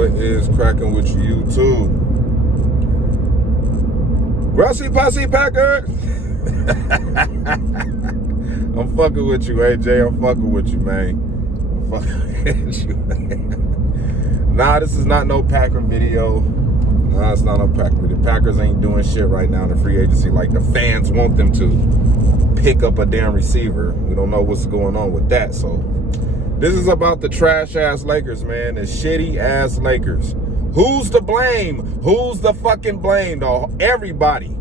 What is cracking with you, YouTube? Grassy Posse Packer. I'm fucking with you, AJ. I'm fucking with you, man. I'm fucking with you, man. Nah, this is not no Packer video. Nah, it's not no Packer video. Packers ain't doing shit right now in the free agency like the fans want them to. Pick up a damn receiver. We don't know what's going on with that, so... This is about the trash-ass Lakers, man. The shitty-ass Lakers. Who's to blame? Who's the fucking blame, though? Everybody.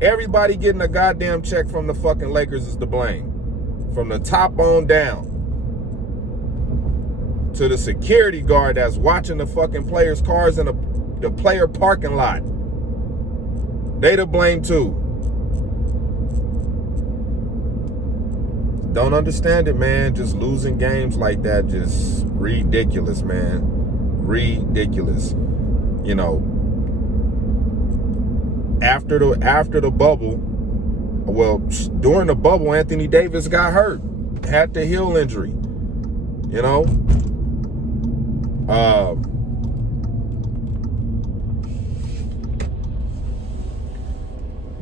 Everybody getting a goddamn check from the fucking Lakers is to blame. From the top on down. To the security guard that's watching the fucking players' cars in the player parking lot. They to blame, too. Don't understand it, man. Just losing games like that, just ridiculous, man. Ridiculous. You know, after the bubble, well, during the bubble, Anthony Davis got hurt, had the heel injury. You know,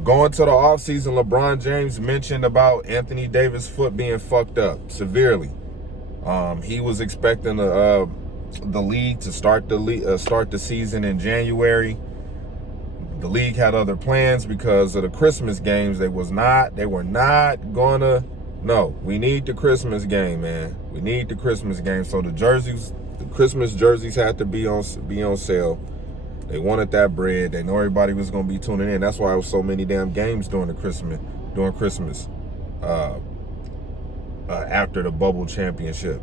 going to the offseason, LeBron James mentioned about Anthony Davis' foot being fucked up severely. He was expecting the league to start the season in January. The league had other plans because of the Christmas games. They were not gonna. No, we need the Christmas game, man. We need the Christmas game. So the Christmas jerseys had to be on sale. They wanted that bread. They know everybody was going to be tuning in. That's why there was so many damn games during Christmas, after the bubble championship.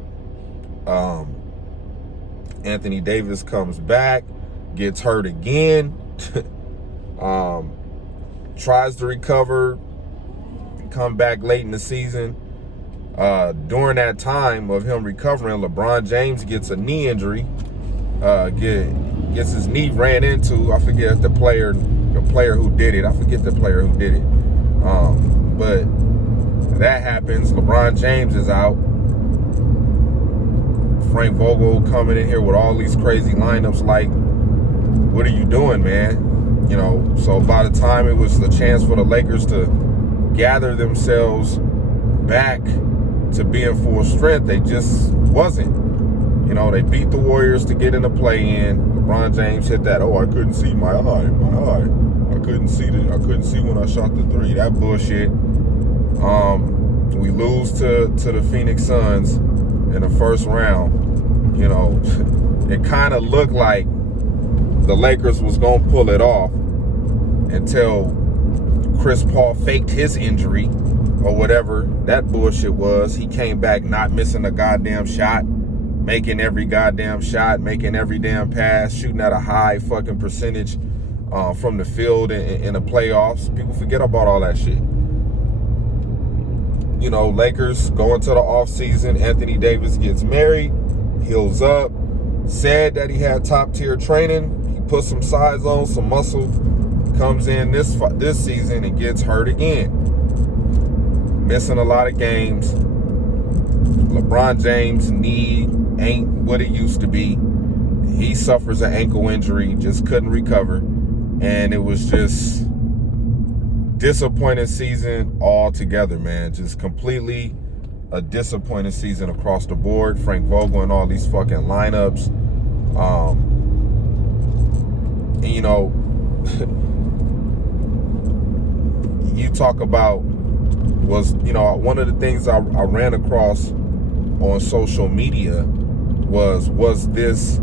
Anthony Davis comes back, gets hurt again, tries to recover, come back late in the season. During that time of him recovering, LeBron James gets a knee injury, gets his knee ran into. I forget the player who did it. But that happens. LeBron James is out. Frank Vogel coming in here with all these crazy lineups. Like, what are you doing, man? You know. So by the time it was the chance for the Lakers to gather themselves back to being full strength, they just wasn't. You know, they beat the Warriors to get in the play-in. LeBron James hit that. Oh, I couldn't see my eye. I couldn't see when I shot the three. That bullshit. We lose to the Phoenix Suns in the first round. You know, it kind of looked like the Lakers was gonna pull it off until Chris Paul faked his injury or whatever that bullshit was. He came back not missing a goddamn shot. Making every goddamn shot, making every damn pass, shooting at a high fucking percentage from the field in the playoffs. People forget about all that shit. You know, Lakers going to the offseason. Anthony Davis gets married, heals up, said that he had top-tier training. He put some size on, some muscle. Comes in this season and gets hurt again. Missing a lot of games. LeBron James' knee ain't what it used to be. He suffers an ankle injury, just couldn't recover. And it was just disappointing season altogether, man. Just completely a disappointing season across the board. Frank Vogel and all these fucking lineups. And, you know, you talk about was, you know, one of the things I ran across on social media was this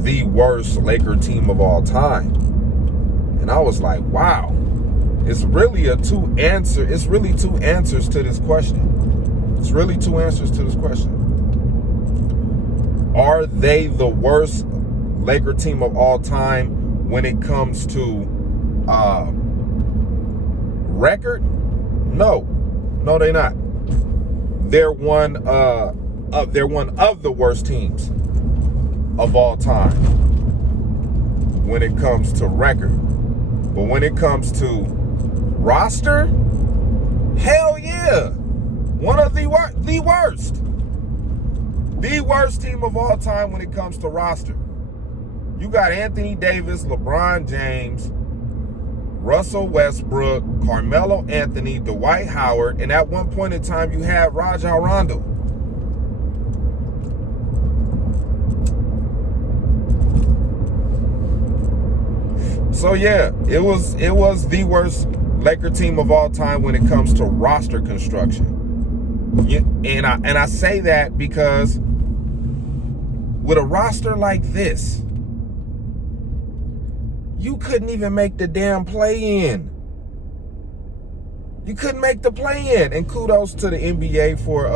the worst Laker team of all time? And I was like, wow, it's really two answers to this question. It's really two answers to this question. Are they the worst Laker team of all time when it comes to record? No, they're not. They're one of the worst teams of all time when it comes to record. But when it comes to roster, hell yeah. One of the worst. The worst team of all time when it comes to roster. You got Anthony Davis, LeBron James, Russell Westbrook, Carmelo Anthony, Dwight Howard, and at one point in time you had Rajon Rondo. So yeah, it was the worst Laker team of all time when it comes to roster construction. And I say that because with a roster like this, you couldn't even make the damn play-in. You couldn't make the play-in. And kudos to the NBA for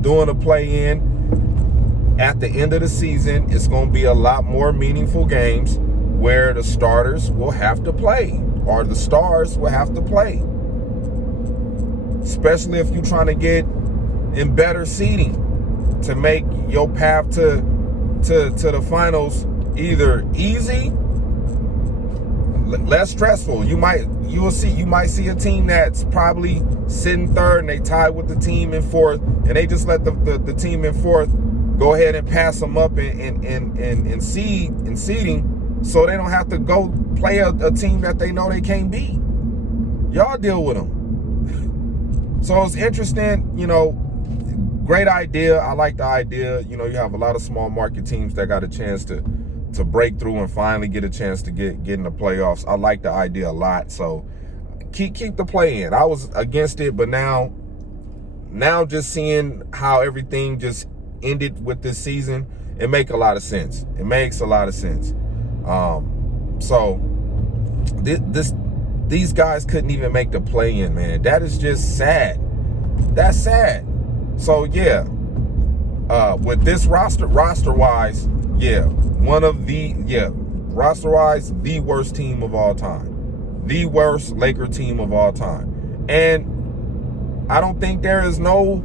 doing a play-in. At the end of the season, it's going to be a lot more meaningful games where the starters will have to play, or the stars will have to play. Especially if you're trying to get in better seeding to make your path to the finals either easy, less stressful. You might see a team that's probably sitting third and they tie with the team in fourth, and they just let the team in fourth go ahead and pass them up in seeding, so they don't have to go play a team that they know they can't beat. Y'all deal with them. So it's interesting, great idea. I like the idea. You have a lot of small market teams that got a chance to break through and finally get a chance to get in the playoffs. I like the idea a lot. So keep the play in. I was against it, but now just seeing how everything just ended with this season, it makes a lot of sense. It makes a lot of sense. So these guys couldn't even make the play in, man. That is just sad. That's sad. So yeah, with this roster-wise, roster-wise, the worst team of all time. The worst Laker team of all time. And I don't think there is no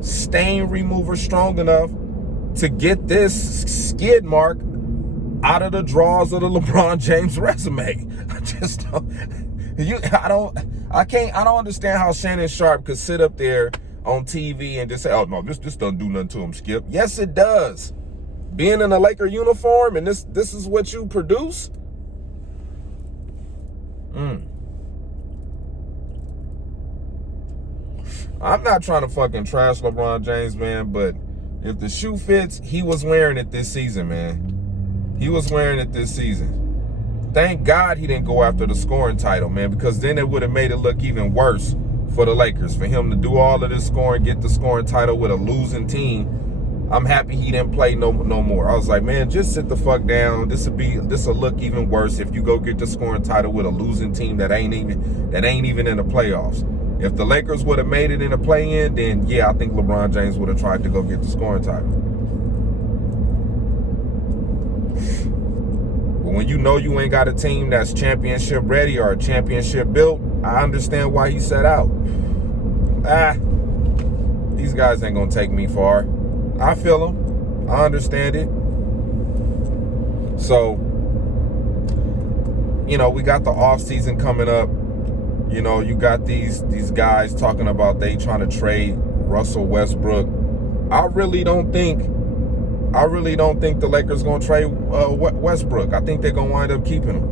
stain remover strong enough to get this skid mark out of the drawers of the LeBron James resume. I don't understand how Shannon Sharpe could sit up there on TV and just say, oh no, this doesn't do nothing to him, Skip. Yes, it does. Being in a Laker uniform and this is what you produce. I'm not trying to fucking trash LeBron James, man, but if the shoe fits, he was wearing it this season, man. He was wearing it this season. Thank God he didn't go after the scoring title, man, because then it would have made it look even worse for the Lakers. For him to do all of this scoring, get the scoring title with a losing team, I'm happy he didn't play no more. I was like, man, just sit the fuck down. This'll look even worse if you go get the scoring title with a losing team that ain't even in the playoffs. If the Lakers would have made it in a play-in, then yeah, I think LeBron James would have tried to go get the scoring title. But when you know you ain't got a team that's championship ready or championship built, I understand why he set out. These guys ain't gonna take me far. I feel them. I understand it. So, we got the off season coming up. You got these guys talking about they trying to trade Russell Westbrook. I really don't think the Lakers gonna trade Westbrook. I think they're gonna wind up keeping him.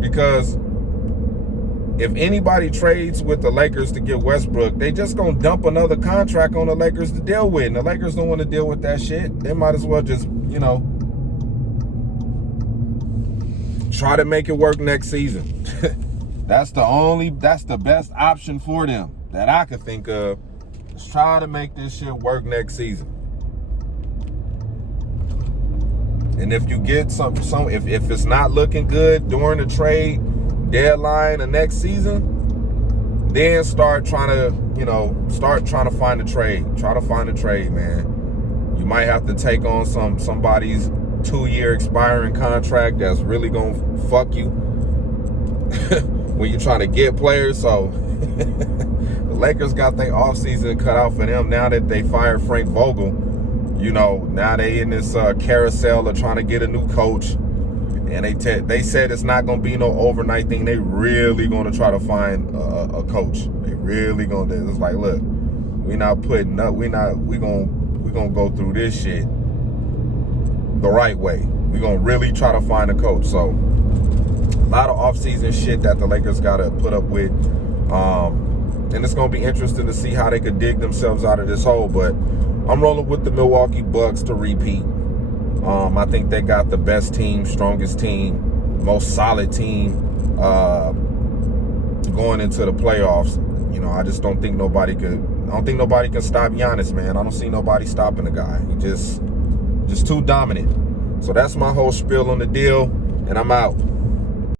Because if anybody trades with the Lakers to get Westbrook, they just gonna dump another contract on the Lakers to deal with. And the Lakers don't want to deal with that shit. They might as well just, try to make it work next season. That's the best option for them that I could think of. Let's try to make this shit work next season. And if you get if it's not looking good during the trade deadline of next season, then start trying to find a trade. Try to find a trade, man. You might have to take on somebody's 2-year expiring contract that's really gonna fuck you when you're trying to get players. So the Lakers got their offseason cut out for them now that they fired Frank Vogel. Now they in this carousel of trying to get a new coach. And they said it's not gonna be no overnight thing. They really gonna try to find a coach. They really gonna. It's like, look, we not putting up. We gonna go through this shit the right way. We gonna really try to find a coach. So a lot of offseason shit that the Lakers gotta put up with. And it's gonna be interesting to see how they could dig themselves out of this hole. But I'm rolling with the Milwaukee Bucks to repeat. I think they got the best team, strongest team, most solid team going into the playoffs. You know, I just don't think nobody can stop Giannis, man. I don't see nobody stopping the guy. He just too dominant. So that's my whole spiel on the deal, and I'm out.